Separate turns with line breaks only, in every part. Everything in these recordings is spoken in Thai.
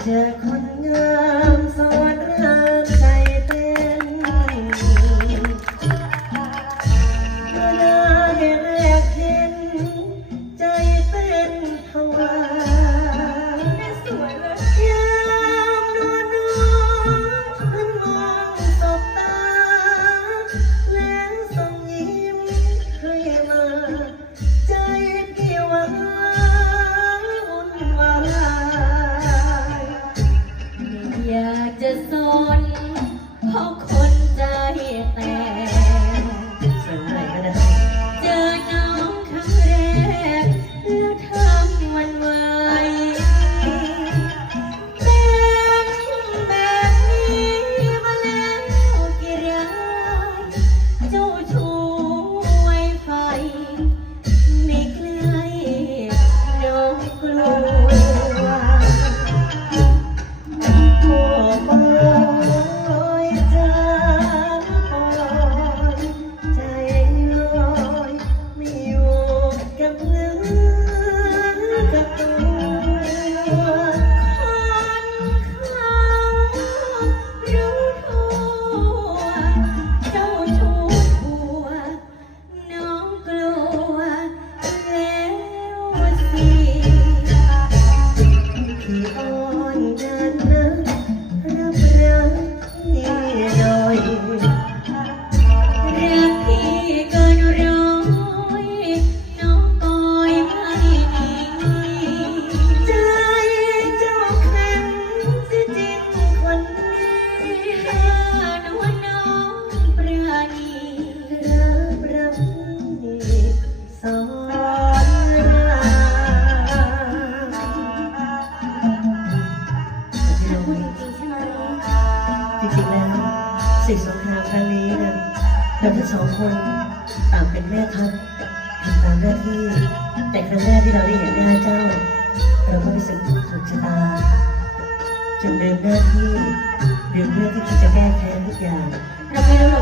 เจอคนงาม Thank you. จริง
ๆใช่ไหม
จงแล้วศึกสงคราครั้งนี้นะเราทั้งสองคนต่างเป็นแม่ทัพทำตามหน้าที่ แต่ครั้งแรกที่เราได้เห็นหน้าเจ้า เราก็รู้สึกถูกชะตาจนเดิมหน้าที่เดิมเรื่อที่จะแก้แค้นทุกอย่าง
เราไม่รู้หรอก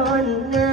on.